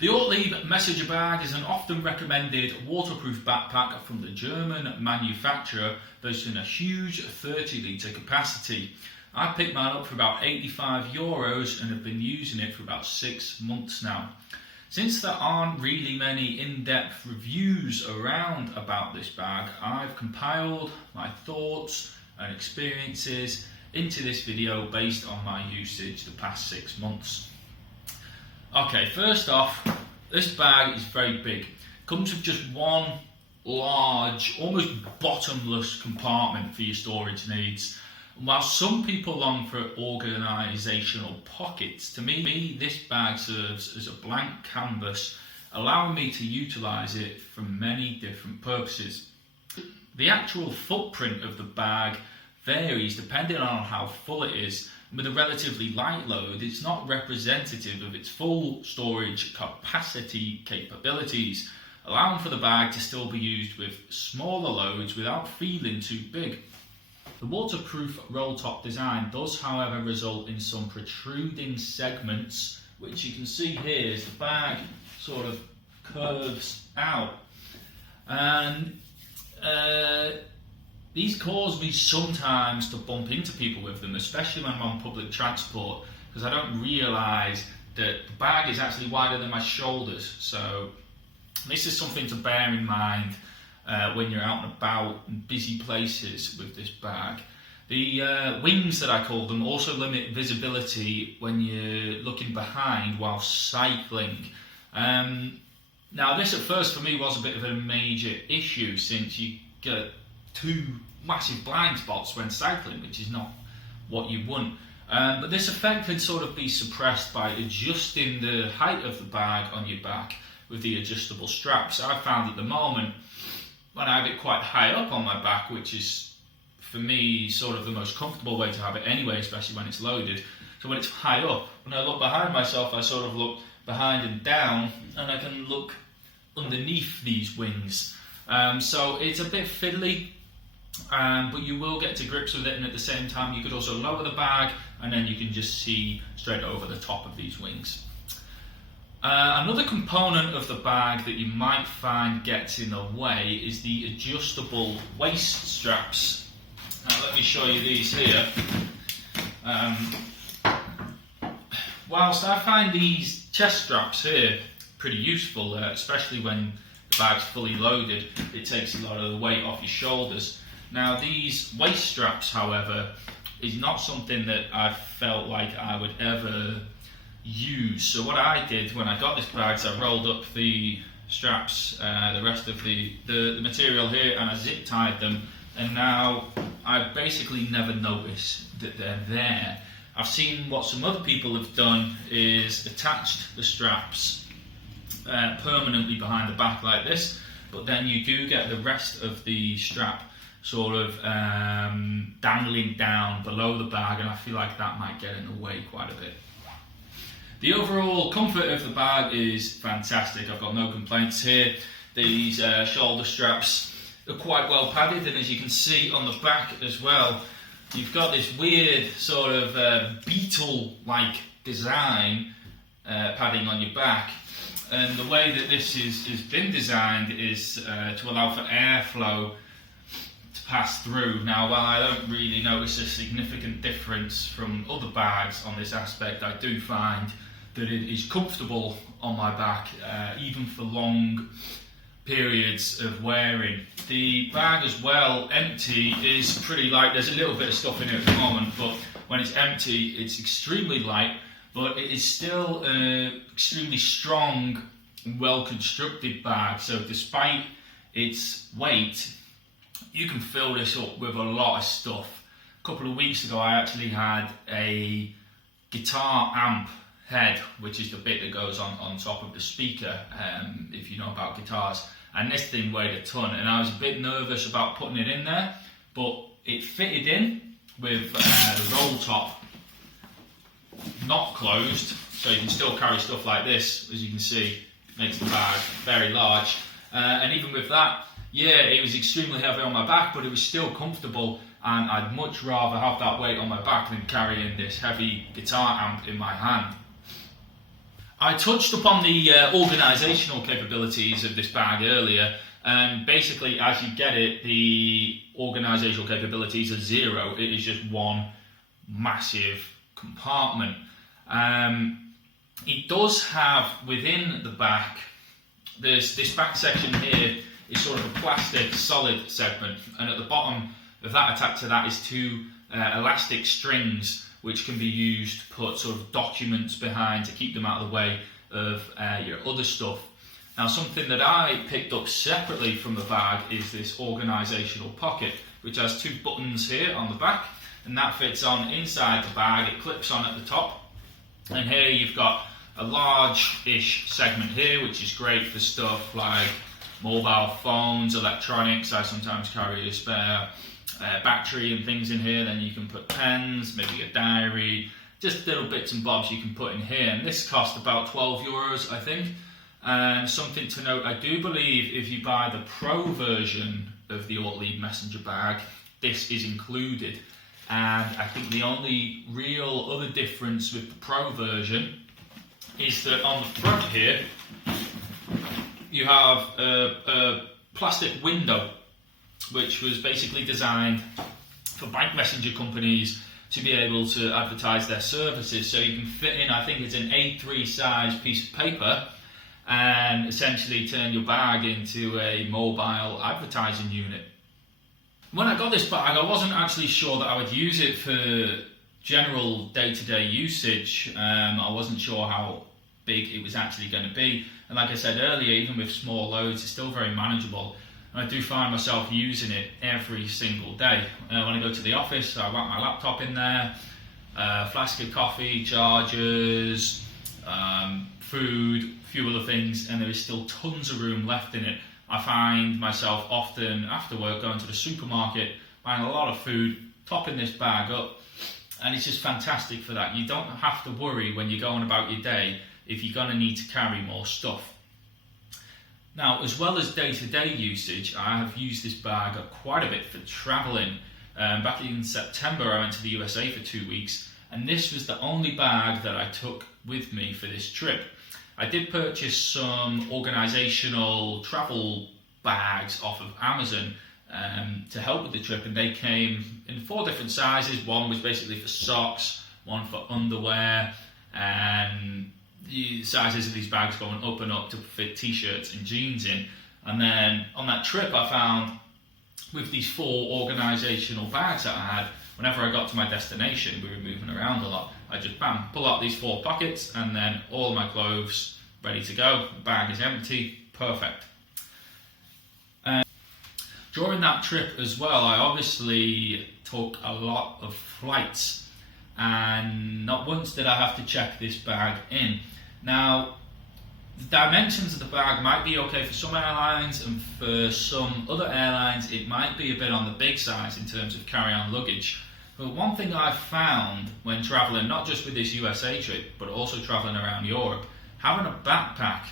The Ortlieb Messenger Bag is an often recommended waterproof backpack from the German manufacturer, boasting a huge 30-litre capacity. I picked mine up for about €85 and have been using it for about 6 months now. Since there aren't really many in-depth reviews around about this bag, I've compiled my thoughts and experiences into this video based on my usage the past 6 months. Okay, first off, this bag is very big. It comes with just one large, almost bottomless compartment for your storage needs. And while some people long for organisational pockets, to me this bag serves as a blank canvas, allowing me to utilise it for many different purposes. The actual footprint of the bag varies depending on how full it is. With a relatively light load, it's not representative of its full storage capacity capabilities, allowing for the bag to still be used with smaller loads without feeling too big. The waterproof roll top design does, however, result in some protruding segments, which you can see here as the bag sort of curves out. And these cause me sometimes to bump into people with them, especially when I'm on public transport, because I don't realise that the bag is actually wider than my shoulders. So this is something to bear in mind when you're out and about in busy places with this bag. The wings, that I call them, also limit visibility when you're looking behind while cycling. Now this at first for me was a bit of a major issue, since you get two massive blind spots when cycling, which is not what you want. But this effect can sort of be suppressed by adjusting the height of the bag on your back with the adjustable straps. I found at the moment, when I have it quite high up on my back, which is for me sort of the most comfortable way to have it anyway, especially when it's loaded. So when it's high up, when I look behind myself, I sort of look behind and down, and I can look underneath these wings. So it's a bit fiddly, but you will get to grips with it, and at the same time you could also lower the bag and then you can just see straight over the top of these wings. Another component of the bag that you might find gets in the way is the adjustable waist straps. Now let me show you these here. Whilst I find these chest straps here pretty useful, especially when the bag's fully loaded, it takes a lot of the weight off your shoulders. Now these waist straps, however, is not something that I felt like I would ever use. So what I did when I got this bag is I rolled up the straps, the rest of the material here, and I zip tied them, and now I basically never notice that they're there. I've seen what some other people have done is attached the straps permanently behind the back like this, but then you do get the rest of the strap sort of dangling down below the bag, and I feel like that might get in the way quite a bit. The overall comfort of the bag is fantastic. I've got no complaints here. These shoulder straps are quite well padded, and as you can see on the back as well, you've got this weird sort of beetle-like design padding on your back. And the way that this has been designed is to allow for airflow to pass through. Now, while I don't really notice a significant difference from other bags on this aspect, I do find that it is comfortable on my back, even for long periods of wearing. The bag as well, empty, is pretty light. There's a little bit of stuff in it at the moment, but when it's empty, it's extremely light, but it is still an extremely strong, well-constructed bag. So despite its weight, you can fill this up with a lot of stuff. A couple of weeks ago, I actually had a guitar amp head, which is the bit that goes on top of the speaker, if you know about guitars, and this thing weighed a ton, and I was a bit nervous about putting it in there, but it fitted in with the roll top not closed, so you can still carry stuff like this. As you can see, it makes the bag very large, and even with that, yeah, it was extremely heavy on my back, but it was still comfortable, and I'd much rather have that weight on my back than carrying this heavy guitar amp in my hand. I touched upon the organisational capabilities of this bag earlier, and basically as you get it, the organisational capabilities are zero. It is just one massive compartment. It does have within the back, this back section here is sort of a plastic solid segment, and at the bottom of that, attached to that, is two elastic strings which can be used to put sort of documents behind to keep them out of the way of your other stuff. Now, something that I picked up separately from the bag is this organisational pocket, which has two buttons here on the back, and that fits on inside the bag. It clips on at the top, and here you've got a large-ish segment here, which is great for stuff like mobile phones, electronics. I sometimes carry a spare battery and things in here. Then you can put pens, maybe a diary, just little bits and bobs you can put in here. And this cost about €12, I think. And something to note, I do believe if you buy the Pro version of the Ortlieb Messenger Bag, this is included. And I think the only real other difference with the Pro version is that on the front here, you have a plastic window, which was basically designed for bank messenger companies to be able to advertise their services. So you can fit in, I think it's an A3 size piece of paper, and essentially turn your bag into a mobile advertising unit. When I got this bag, I wasn't actually sure that I would use it for general day-to-day usage. I wasn't sure how big it was actually going to be. And like I said earlier, even with small loads, it's still very manageable. And I do find myself using it every single day. When I go to the office, I whack my laptop in there, a flask of coffee, chargers, food, a few other things, and there is still tons of room left in it. I find myself often after work going to the supermarket, buying a lot of food, topping this bag up, and it's just fantastic for that. You don't have to worry when you're going about your day if you're going to need to carry more stuff. Now, as well as day-to-day usage, I have used this bag quite a bit for travelling. Back in September, I went to the USA for 2 weeks, and this was the only bag that I took with me for this trip. I did purchase some organisational travel bags off of Amazon to help with the trip, and they came in 4 different sizes. One was basically for socks, one for underwear, and the sizes of these bags going up and up to fit t-shirts and jeans in. And then on that trip, I found with these 4 organisational bags that I had, whenever I got to my destination, we were moving around a lot, I just pull out these 4 pockets, and then all my clothes ready to go. The bag is empty, perfect. During that trip as well, I obviously took a lot of flights, and not once did I have to check this bag in. Now, the dimensions of the bag might be okay for some airlines, and for some other airlines it might be a bit on the big size in terms of carry-on luggage. But one thing I've found when travelling, not just with this USA trip, but also travelling around Europe, having a backpack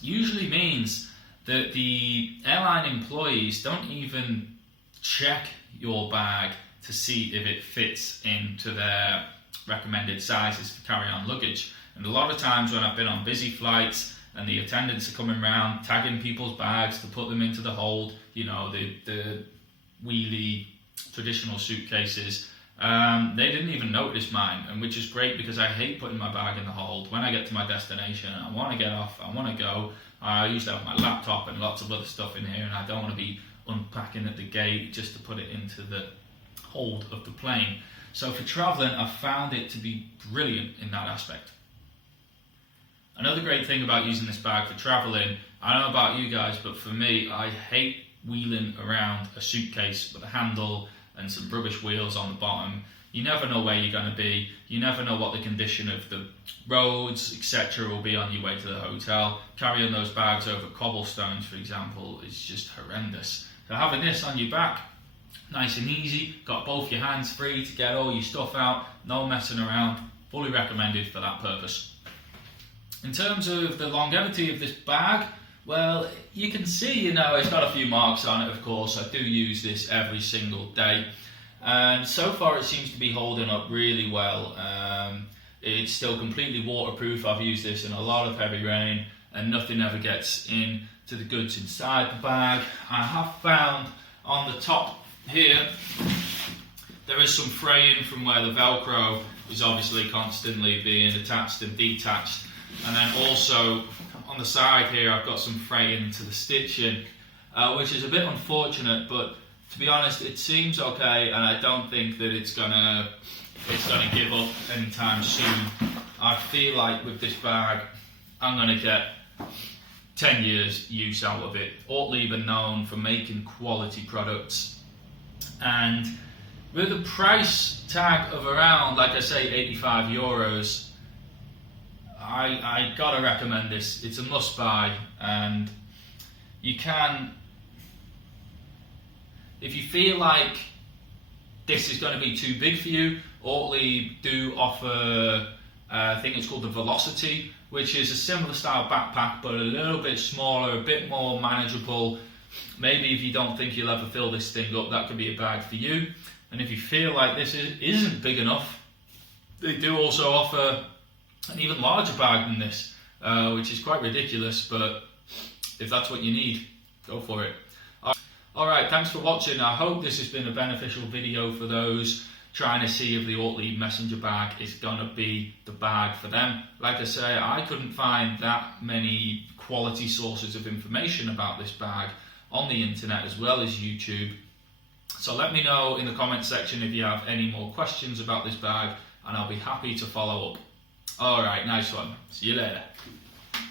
usually means that the airline employees don't even check your bag to see if it fits into their recommended sizes for carry-on luggage. And a lot of times when I've been on busy flights and the attendants are coming around tagging people's bags to put them into the hold, you know, the wheelie traditional suitcases, they didn't even notice mine, and which is great because I hate putting my bag in the hold. When I get to my destination and I want to get off, I want to go, I usually have my laptop and lots of other stuff in here, and I don't want to be unpacking at the gate just to put it into the hold of the plane. So for travelling, I found it to be brilliant in that aspect. Another great thing about using this bag for travelling, I don't know about you guys, but for me, I hate wheeling around a suitcase with a handle and some rubbish wheels on the bottom. You never know where you're going to be. You never know what the condition of the roads, etc. will be on your way to the hotel. Carrying those bags over cobblestones, for example, is just horrendous. So having this on your back, nice and easy, got both your hands free to get all your stuff out, no messing around, fully recommended for that purpose. In terms of the longevity of this bag, well, you can see, it's got a few marks on it, of course. I do use this every single day. And so far it seems to be holding up really well. It's still completely waterproof. I've used this in a lot of heavy rain and nothing ever gets in to the goods inside the bag. I have found on the top here there is some fraying from where the Velcro is obviously constantly being attached and detached, and then also on the side here I've got some fraying to the stitching, which is a bit unfortunate, but to be honest it seems okay, and I don't think that it's gonna give up anytime soon. I feel like with this bag I'm gonna get 10 years use out of it. Ortlieb are known for making quality products, and with a price tag of around, like I say, 85 euros, I gotta recommend this. It's a must buy, and you can, if you feel like this is going to be too big for you, Ortlieb do offer, I think it's called the Velocity, which is a similar style backpack but a little bit smaller, a bit more manageable. Maybe if you don't think you'll ever fill this thing up, that could be a bag for you. And if you feel like this isn't big enough, they do also offer an even larger bag than this, which is quite ridiculous, but if that's what you need, go for it. Alright, thanks for watching. I hope this has been a beneficial video for those trying to see if the Ortlieb Messenger Bag is going to be the bag for them. Like I say, I couldn't find that many quality sources of information about this bag on the internet as well as YouTube. So let me know in the comment section if you have any more questions about this bag, and I'll be happy to follow up. Alright, nice one. See you later.